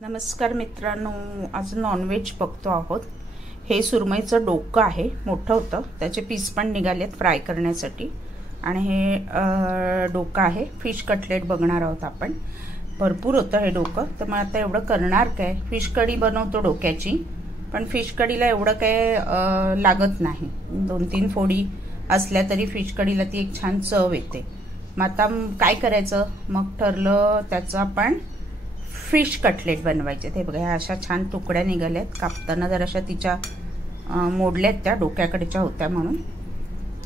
नमस्कार मित्रांनो, आज नॉनव्हेज बघतो आहोत। हे सुरमईचं डोकं आहे, मोठं होतं, त्याचे पीस पण निघालेत फ्राय करण्यासाठी। आणि हे डोकं आहे, फिश कटलेट बघणार आहोत आपण। भरपूर होतं हे डोकं, तर मग आता एवढं करणार काय। फिश कढी बनवतो डोक्याची, पण फिश कढीला एवढं काय लागत नाही। 2-3 फोडी असल्या तरी फिश कढीला ती एक छान चव येते। मग आता काय करायचं, मग ठरलं त्याचं आपण फिश कटलेट बनवायचे। ते बघा, अशा छान तुकड्या निघाल्यात। कापताना जर अशा तिच्या मोडल्यात, त्या डोक्याकडच्या होत्या म्हणून,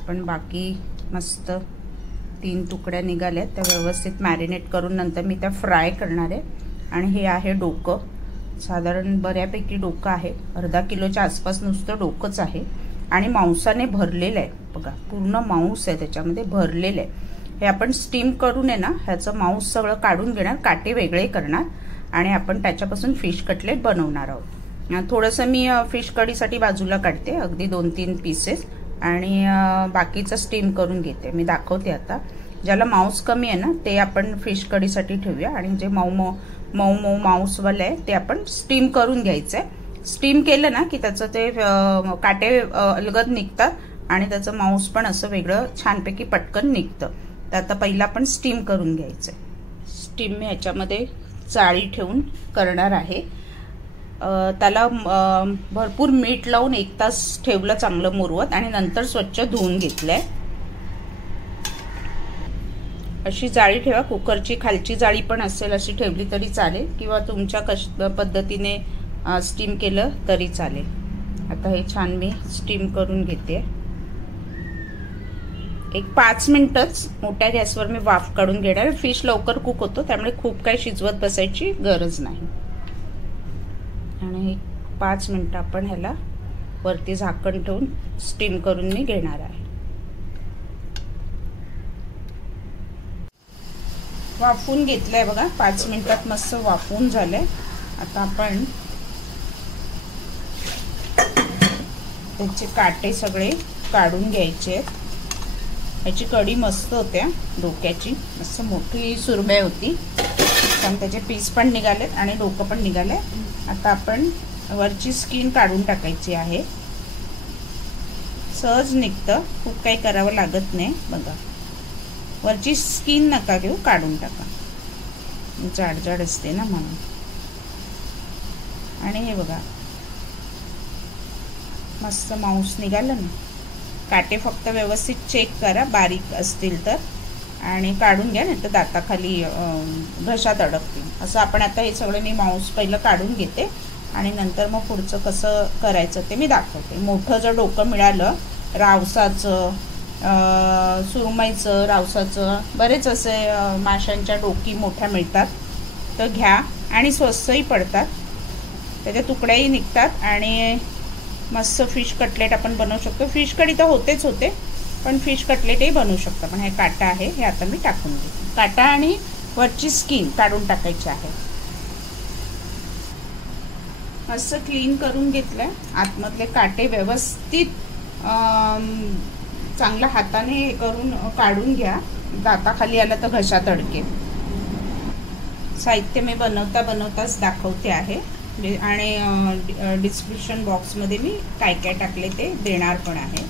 पण बाकी मस्त 3 तुकड्या निघाल्यात। त्या व्यवस्थित मॅरिनेट करून नंतर मी त्या फ्राय करणार आहे। आणि हे आहे डोकं, साधारण बऱ्यापैकी डोकं आहे, अर्धा किलोच्या आसपास नुसतं डोकंच आहे। आणि मांसाने भरलेलं आहे, बघा पूर्ण मांस आहे त्याच्यामध्ये भरलेलं आहे। हे आपण स्टीम करून आहे ना, ह्याचं मांस सगळं काढून घेणार, काटे वेगळे करणार आणि आपण त्याच्यापासून फिश कटलेट बनवणार आहोत। थोडंसं मी फिश कढीसाठी बाजूला काढते, अगदी 2-3 पीसेस, आणि बाकीचं स्टीम करून घेते। मी दाखवते आता। ज्याला मांस कमी आहे ना, ते आपण फिश कढीसाठी ठेवूया, आणि जे मऊ मऊ मांसवालं आहे ते आपण स्टीम करून घ्यायचं आहे। स्टीम केलं ना की त्याचं ते काटे अलगद निघतात आणि त्याचं मांस पण असं वेगळं छानपैकी पटकन निघतं। तर आता पहिला आपण स्टीम करून घ्यायचं आहे। स्टीम मी ह्याच्यामध्ये जाळी ठेवून करणार आहे। त्याला भरपूर मीठ लावून 1 तास ठेवलं चांगलं मुरवत, आणि नंतर स्वच्छ धुवून घेतलंय। अशी जाळी ठेवा, कुकरची खालची जाळी पण असेल अशी ठेवली तरी चालेल, किंवा तुमच्या पद्धतीने स्टीम केलं तरी चालेल। आता हे छान मी स्टीम करून घेते। एक 5 मिनिटच मोठ्या गॅसवर मी वाफ काढून घेणार। फिश लवकर कुक होतो, त्यामुळे खूप काही शिजवत बसायची गरज नाही। आणि 5 मिनिटं आपण ह्याला वरती झाकण ठेवून स्टीम करून मी घेणार आहे। वाफून घेतलंय बघा, 5 मिनिटात मस्त वाफून झालंय। आता आपण त्याचे काटे सगळे काढून घ्यायचे आहेत। याची कढी मस्त होत्या डोक्याची, मस्त मोठी सुरमई होती, पण त्याचे पीस पण निघालेत आणि डोकं पण निघाले। आता आपण वरची स्किन काढून टाकायची आहे, सहज निघतं, खूप काही करावं लागत नाही। बघा, वरची स्किन नका घेऊ, काढून टाका, जाड असते ना म्हणून। आणि हे बघा, मस्त मांस निघालं ना। काटे फक्त व्यवस्थित चेक करा, बारीक असतील तर, आणि काढून घ्या, नाही तर दाताखाली घशात अडकतील। असं आपण आता हे सगळं मी मांस पहिलं काढून घेते, आणि नंतर मग पुढचं कसं करायचं ते मी दाखवते। मोठं जर डोकं मिळालं, रावसाचं, सुरमईचं, रावसाचं, बरेच असे माशांच्या डोकी मोठ्या मिळतात, तर घ्या, आणि स्वस्तही पडतात, त्याच्या तुकड्याही निघतात, आणि मस्त फिश कटलेट आपण बनवू शकतो। फिश कढी तर होते, पण फिश कटलेटही बनवू शकतो। पण हे काटा आहे, हे आता मी टाकून देते। काटा आणि वरची स्किन काढून टाकायची आहे। मस्त क्लीन करून घेतलंय, आतमधले काटे व्यवस्थित चांगल्या हाताने हे करून काढून घ्या, दाताखाली आलं तर घशात अडकेल। साहित्य मी बनवताच दाखवते आहे, आणि डिस्क्रिप्शन बॉक्समध्ये मी काय टाकले ते देणार पण आहे,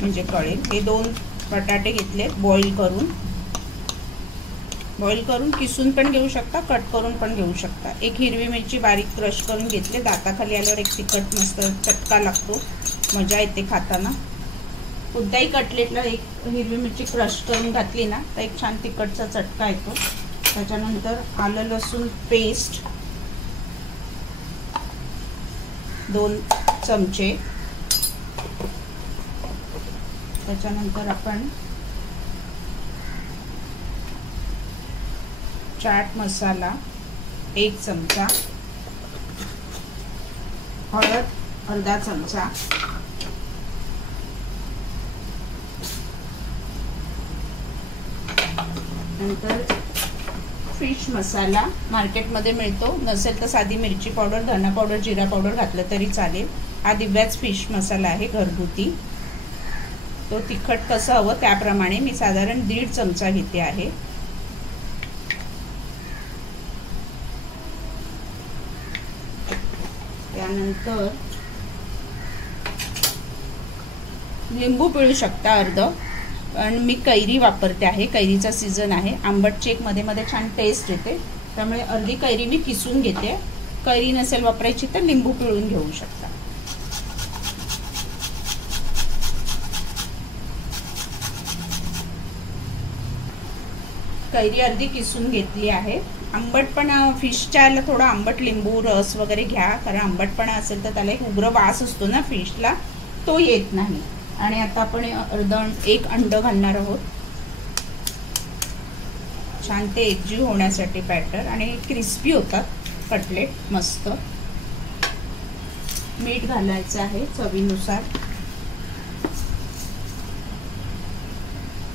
म्हणजे कळेल। हे 2 बटाटे घेतले बॉईल करून किसून पण घेऊ शकता, कट करून पण घेऊ शकता। 1 हिरवी मिरची बारीक क्रश करून घेतले, दाताखाली आल्यावर एक तिखट मस्त चटका लागतो, मजा येते खाताना। कोणत्याही कटलेटला 1 हिरवी मिरची क्रश करून घातली ना तर एक छान तिखटचा चटका येतो। त्याच्यानंतर आलं लसूण पेस्ट 2 चमचे, त्याच्यानंतर आपण चाट मसाला 1 चमचा, हळद अर्धा चमचा, नंतर फिश मसाला मार्केटमध्ये मिळतो, नसेल तर साधी मिरची पावडर, धना पावडर, जिरा पावडर घातलं तरी चालेल। हा दिव्याच फिश मसाला आहे, घरगुती। तो तिखट कसं हवं त्याप्रमाणे मी साधारण 1.5 चमचा घेते आहे। त्यानंतर लिंबू पिळू शकता अर्ध, पण मी कैरी वापरते आहे, कैरीचा सीझन आहे, आंबटची एक मध्ये मध्ये छान टेस्ट येते, त्यामुळे अर्धी कैरी मी किसून घेते. कैरी नसेल वापरायची तर लिंबू पिळून घेऊ शकता. कैरी अर्धी किसून घेतली आहे. आंबटपणा फिशच्या याला थोडा आंबट लिंबू रस वगैरे घ्या, कारण आंबटपणा असेल तर त्याला एक उग्र वास असतो ना फिशला, तो येत नाही. आणि आता आपण एक अंड घालणार आहोत, छान ते एकजीव होण्यासाठी बॅटर, आणि क्रिस्पी होतात कटलेट मस्त. मीठ घालायचं आहे चवीनुसार,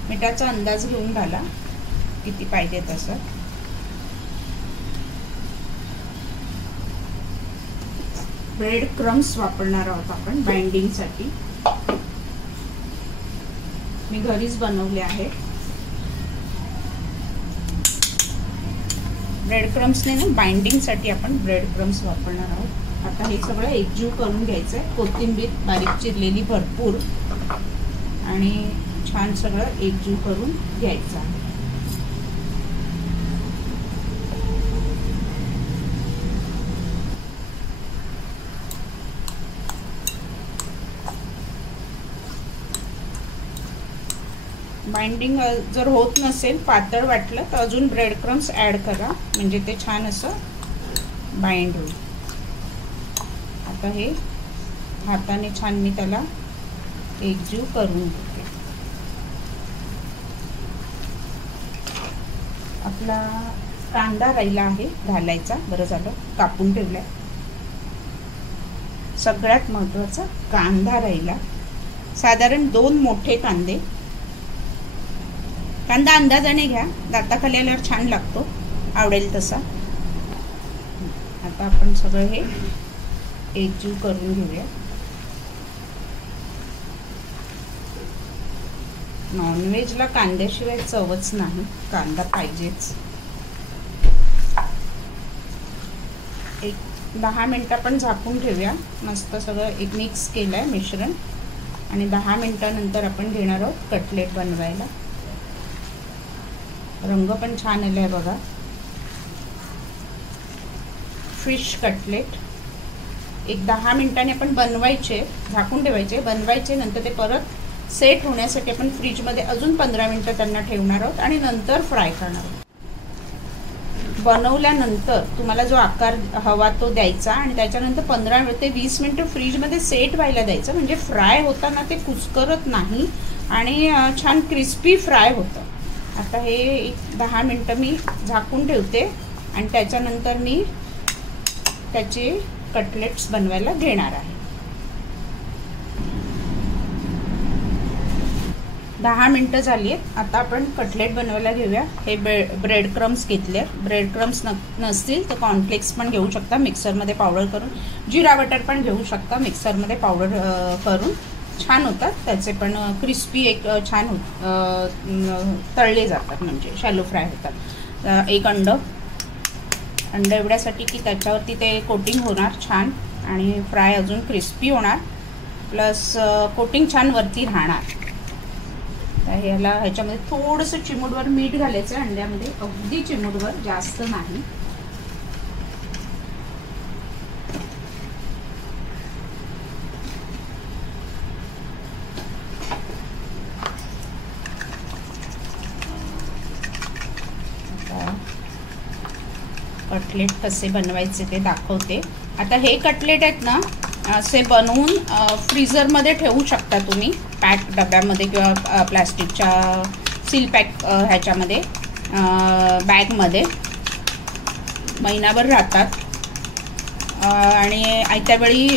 मिठाचा अंदाज घेऊन घाला किती पाहिजे तसं. ब्रेड क्रम्स वापरणार आहोत आपण बाइंडिंगसाठी. मी घरीच बनवले आहे. ब्रेड क्रम्सने ना बाइंडिंगसाठी आपण ब्रेड क्रम्स वापरणार आहोत. आता हे सगळं एकजीव करून घ्यायचं आहे. कोथिंबीर बारीक चिरलेली भरपूर, आणि छान सगळं एकजीव करून घ्यायचं आहे. बाइंडिंग जर होत नसेल, पातळ वाटलं तर अजून ब्रेड क्रम्स ॲड करा, म्हणजे ते छान असं बाइंड होईल. आता हे हाताने छान मी त्याला एकजीव करून घेते. आपला कांदा राहिला आहे घालायचा, बरं झालं कापून ठेवलाय. सगळ्यात महत्त्वाचा कांदा राहिला, साधारण 2 मोठे कांदे. कांदा अंदाजाने घ्या, दाताखाली आल्यावर छान लागतो, आवडेल तसा. आता आपण सगळं हे एकजीव करून घेऊया. नॉनव्हेजला कांद्याशिवाय चवच नाही, कांदा पाहिजेच. एक 10 मिनिटं आपण झाकून ठेवूया. मस्त सगळं एक मिक्स केलंय मिश्रण, आणि 10 मिनिटानंतर आपण घेणार आहोत कटलेट बनवायला. रंग पण छान आलाय बघा. फिश कटलेट एक 10 मिनिटांनी आपण बनवायचे, झाकून ठेवायचे, बनवायचे. नंतर ते परत सेट होण्यासाठी आपण फ्रीजमध्ये अजून 15 मिनिटं त्यांना ठेवणार आहोत, आणि नंतर फ्राय करणार आहोत. बनवल्यानंतर तुम्हाला जो आकार हवा तो द्यायचा, आणि त्याच्यानंतर 15 ते 20 मिनिटं फ्रीजमध्ये सेट व्हायला द्यायचं, म्हणजे फ्राय होताना ते कुस्करत नाही आणि छान क्रिस्पी फ्राय होतं. आता हे 10 मिनिटं मी झाकून ठेवते, आणि त्याच्यानंतर मी त्याचे कटलेट्स बनवायला घेणार आहे. 10 मिनिटं झाली आहेत. आता आपण कटलेट बनवायला घेऊया. हे ब्रेड क्रम्स घेतले. ब्रेड क्रम्स नसतील तर कॉर्नफ्लेक्स पण घेऊ शकता मिक्सरमध्ये पावडर करून, जिरा बटर पण घेऊ शकता मिक्सरमध्ये पावडर करून, छान होतात त्याचे पण. क्रिस्पी एक छान तळले जातात, म्हणजे शॅलो फ्राय होतात. एक अंड एवढ्यासाठी की त्याच्यावरती ते कोटिंग होणार छान, आणि फ्राय अजून क्रिस्पी होणार, प्लस कोटिंग छान वरती राहणार. ह्याच्यामध्ये थोडंसं चिमूटभर मीठ घालायचं आहे अंड्यामध्ये, अगदी चिमूटभर, जास्त नाही. कटलेट कसे बनवायचे ते दाखवते. आता हे कटलेट आहेत ना, असे बनवून फ्रीझरमध्ये ठेवू शकता तुम्ही, पॅक डब्यामध्ये किंवा प्लॅस्टिकच्या सील पॅक ह्याच्यामध्ये बॅगमध्ये. महिनाभर राहतात. आणि आयत्या वेळी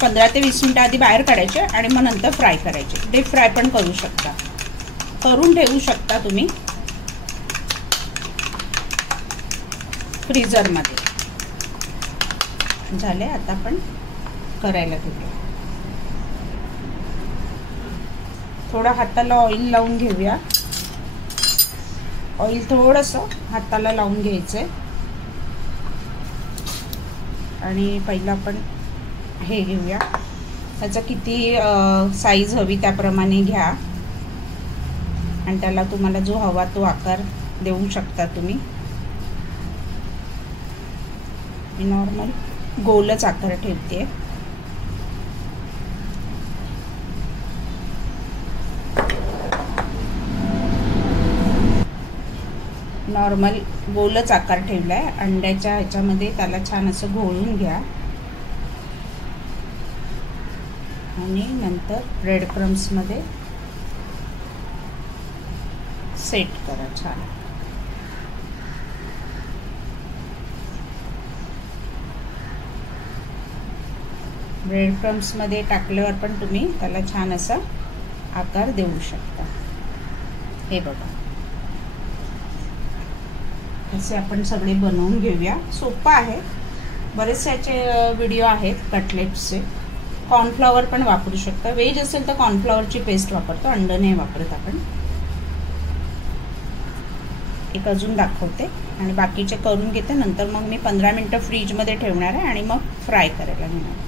15 ते 20 मिनिटं आधी बाहेर काढायचे, आणि मग नंतर फ्राय करायचे. डीप फ्राय पण करू शकता, करून ठेवू शकता तुम्ही फ्रीझरमध्ये. झाले. आता आपण करायला घेऊया. थोडा हाताला ऑइल लावून घेऊया. ऑइल थोडंसं हाताला लावून घ्यायचं आहे, आणि पहिलं आपण हे घेऊया. त्याचा किती साईज हवी त्याप्रमाणे घ्या आणि त्याला तुम्हाला जो हवा तो आकार देऊ शकता तुम्ही. मी नॉर्मल गोलच आकार ठेवते. नॉर्मल गोलच आकार ठेवलाय. अंड्याच्या ह्याच्यामध्ये त्याला छान असं घोळून घ्या आणि नंतर ब्रेड क्रम्स मध्ये सेट करा छान. ब्रेड क्रम्स मध्ये टाकल्यावर पण तुम्ही त्याला छान असा आकार देऊ शकता. हे बघा, असे आपण सगळे बनवून घेऊया. सोपं आहे. बरेचसे याचे व्हिडिओ आहेत कटलेट्सचे. कॉर्नफ्लॉवर पण वापरू शकता. व्हेज असेल तर कॉर्नफ्लॉवरची पेस्ट वापरतो, अंड नाही वापरत आपण. एक अजून दाखवते आणि बाकीचे करून घेते. नंतर मग मी 15 मिनिटं फ्रीजमध्ये ठेवणार आहे आणि मग फ्राय करायला घेणार.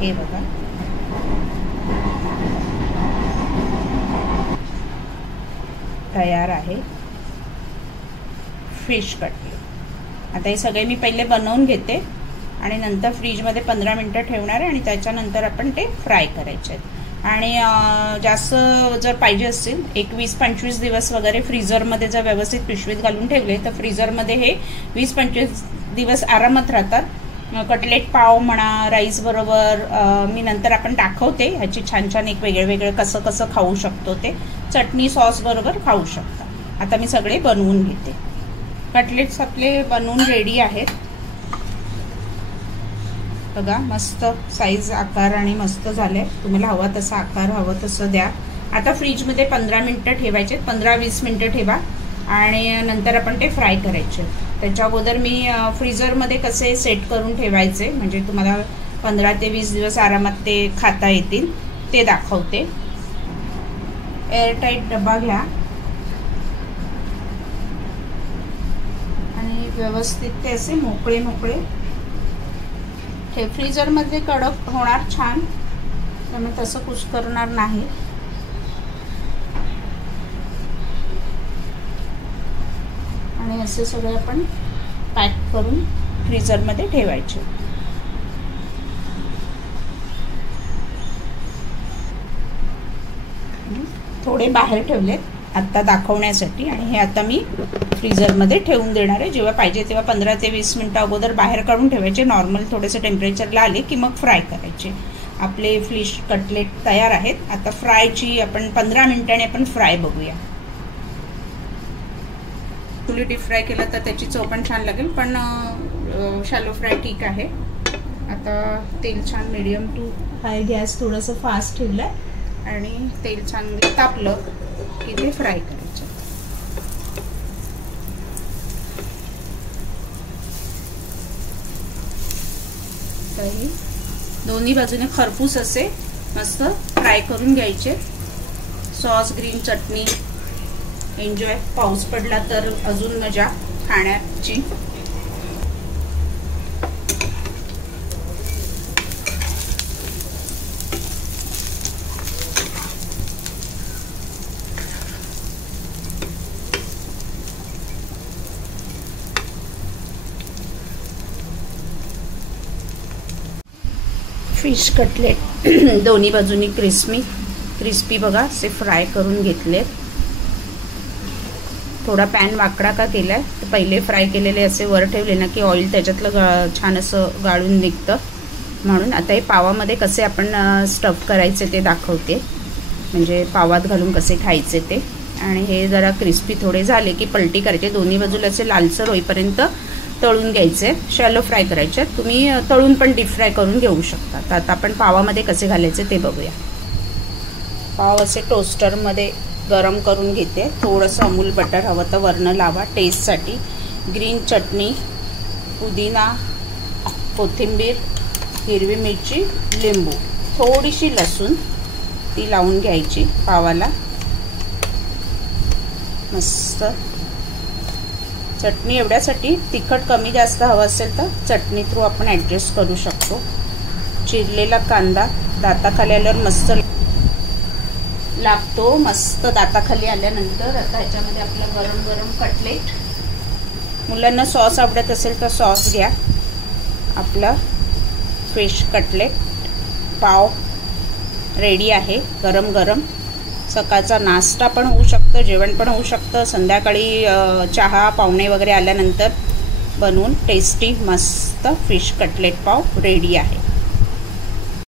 हे बघा, तयार आहे फिश कटलेट. आता हे सगळे मी पहिले बनवून घेते आणि नंतर फ्रीजमध्ये 15 मिनिटं ठेवणार आहे आणि त्याच्यानंतर आपण ते फ्राय करायचे आहेत. आणि जास्त जर पाहिजे असतील 21-25 दिवस वगैरे फ्रीजरमध्ये जर व्यवस्थित पिशवीत घालून ठेवले तर फ्रीजरमध्ये हे 20-25 दिवस आरामात राहतात. कटलेट पाव म्हणा राईस बरोबर मी नंतर आपण दाखवते. ह्याची छान छान एक वेगळं कसं कसं खाऊ शकतो ते. चटणी सॉस बरोबर खाऊ शकता. आता मी सगळे बनवून घेते. कटलेट्स आपले बनवून रेडी आहेत. बघा, मस्त साईज आकार आणि मस्त झाले. तुम्हाला हवा तसा आकार हवं तसं द्या. आता फ्रीजमध्ये 15 मिनिटं ठेवायचे. 15-20 मिनिटं ठेवा आणि नंतर आपण ते फ्राय करायचे. त्याच्या अगोदर मी फ्रीजरमध्ये कसे सेट करून ठेवायचे म्हणजे तुम्हाला 15 ते 20 दिवस आरामात ते खाता येतील ते दाखवते. एअरटाईट डबा घ्या आणि व्यवस्थित ते असे मोकळे मोकळे ठेव. फ्रीजरमध्ये कडक होणार छान, त्यामुळे तसं कुछ करणार नाही. आणि असे सगळे आपण पॅक करून फ्रीजरमध्ये ठेवायचे. थोडे बाहेर ठेवलेत आत्ता दाखवण्यासाठी आणि हे आता मी फ्रीजरमध्ये ठेवून देणार आहे. जेव्हा पाहिजे तेव्हा 15 ते 20 मिनिटं अगोदर बाहेर काढून ठेवायचे. नॉर्मल थोडेसे टेम्परेचरला आले की मग फ्राय करायचे. आपले फिश कटलेट तयार आहेत. आता फ्रायची आपण 15 मिनिटांनी आपण फ्राय बघूया. फुली डीप फ्राय केला तर त्याची चव पण छान लागेल, पण शॅलो फ्राय ठीक आहे. आता तेल छान मीडियम टू हाय गॅस थोडंसं फास्ट ठेवलं आणि तेल छान तापलं की ते फ्राय करायचं. तरी दोन्ही बाजूने खरपूस असे मस्त फ्राय करून घ्यायचे. सॉस ग्रीन चटणी एन्जॉय. पाऊस पडला तर अजून मजा खाण्याची. फिश कटलेट दोन्ही बाजूनी क्रिस्पी बघा असे फ्राय करून घेतलेत. थोडा पॅन वाकडा का केलाय तर पहिले फ्राय केलेले असे वर ठेवले ना की ऑइल त्याच्यातलं छान असं गाळून निघतं. म्हणून आता हे पावामध्ये कसे आपण स्टफ करायचे ते दाखवते, म्हणजे पावात घालून कसे खायचे ते. आणि हे जरा क्रिस्पी थोडे झाले की पलटी करायचे. दोन्ही बाजूला असे लालसर होईपर्यंत तळून घ्यायचे. शॅलो फ्राय करायचे. तुम्ही तळून पण डीप फ्राय करून घेऊ शकता. तर आता आपण पावामध्ये कसे घालायचे ते बघूया. पाव असे टोस्टरमध्ये गरम करून घेते. थोडंसं अमूल बटर हवं तर वरनं लावा टेस्टसाठी. ग्रीन चटणी, पुदिना, कोथिंबीर, हिरवी मिरची, लिंबू, थोडीशी लसूण ती लावून घ्यायची पावाला मस्त। चटणी एवढ्यासाठी तिखट कमी जास्त हवं असेल तर चटणी थ्रू आपण ॲडजस्ट करू शकतो। चिरलेला कांदा दाताखाली आल्यावर मस्त लागतो, मस्त दाताखाली आल्यानंतर आता ह्याच्यामध्ये आपलं गरम गरम कटलेट, मुलांना सॉस आवडत असेल तर सॉस घ्या। आपला फिश कटलेट पाव रेडी आहे गरम गरम। सकाळचा नाश्ता पण होऊ शकतं, जेवण पण होऊ शकतं, संध्याकाळी चहा पाहुणे वगैरे आल्यानंतर बनवून टेस्टी मस्त फिश कटलेट पाव रेडी आहे।